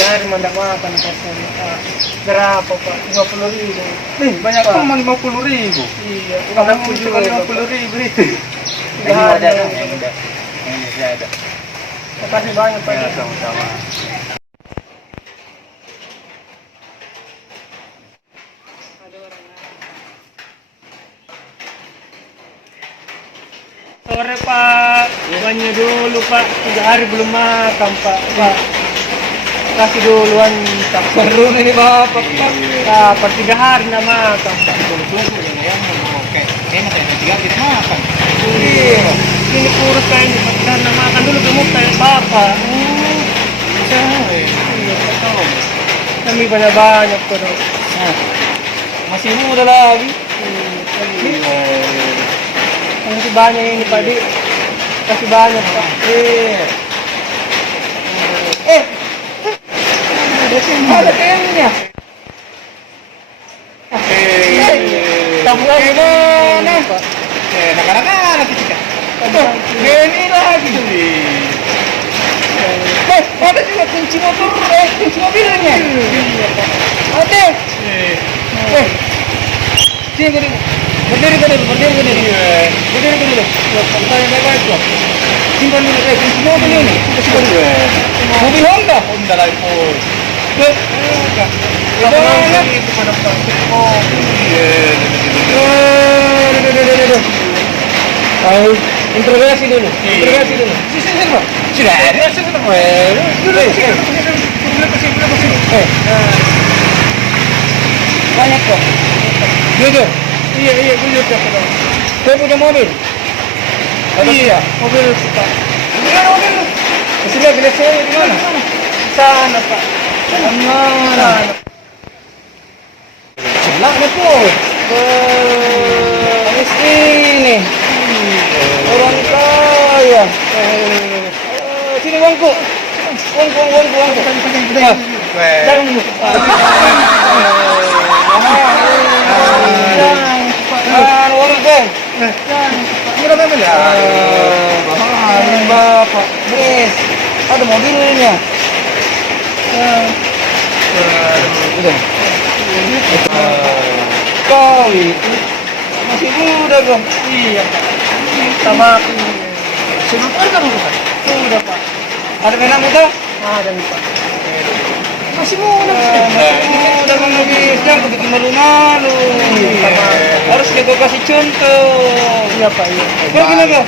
3 hari mandak makan pasal. Berapa Pak? 50.000. Banyak teman 50.000. Iya, Kamu aku sekali juga 50.000 itu. Tiga hari. Yang masih ada. Makasih banyak Pak. Ya, sama-sama. Sore Pak, banyak dulu Pak, 3 hari belum makan Pak. Kasih duluan tak Seru ini Bapak. per 3 hari nggak makan Pak. Oke, enak ya, 3 hari makan. Iya, ini kurus kayaknya Pak, karena makan dulu gemuk kayak Bapak. Iya, Tahu. kami banyak terus. Nah, masih muda lagi. Masih banyak ini Pak Di. Kasih banyak Pak. Ada kayaknya. Tabungan Gimana? Pak. Anak-anak kita. Gini lagi. Ada juga kunci motor, kunci mobilnya. Iya Pak. Ada. Sini gini. Berdiri. Sampai baik loh. Simpan dulu, kunci mobil ini. Simpan dulu. Mobil Honda lah itu. Banyak itu pada Pak. Oh, interogasi dulu. Sini, Pak. Sudah ada. Dulu. Banyak kok. Jujur. Iya, gue juga Pak. Kau punya mobil? Iya, mobil Pak. Di mana mobil? Masih lihat direksinya di mana? Sana Pak. Sana. Sebelahnya tuh. Istri nih. Orang kaya. Sini uangku. Uangku. Jangan dulu. Uang ya? Bapak. Yes. Ada mobilnya. Udah. Kau itu masih muda dong. Iya Pak. Sama aku. Sudah kan Pak? Sudah Pak. Ada menang muda? Ada nih Pak. Masih muda. Kan habisnya begitu malu-malu. Harus kita kasih contoh. Iya Pak. Iya. Gimana?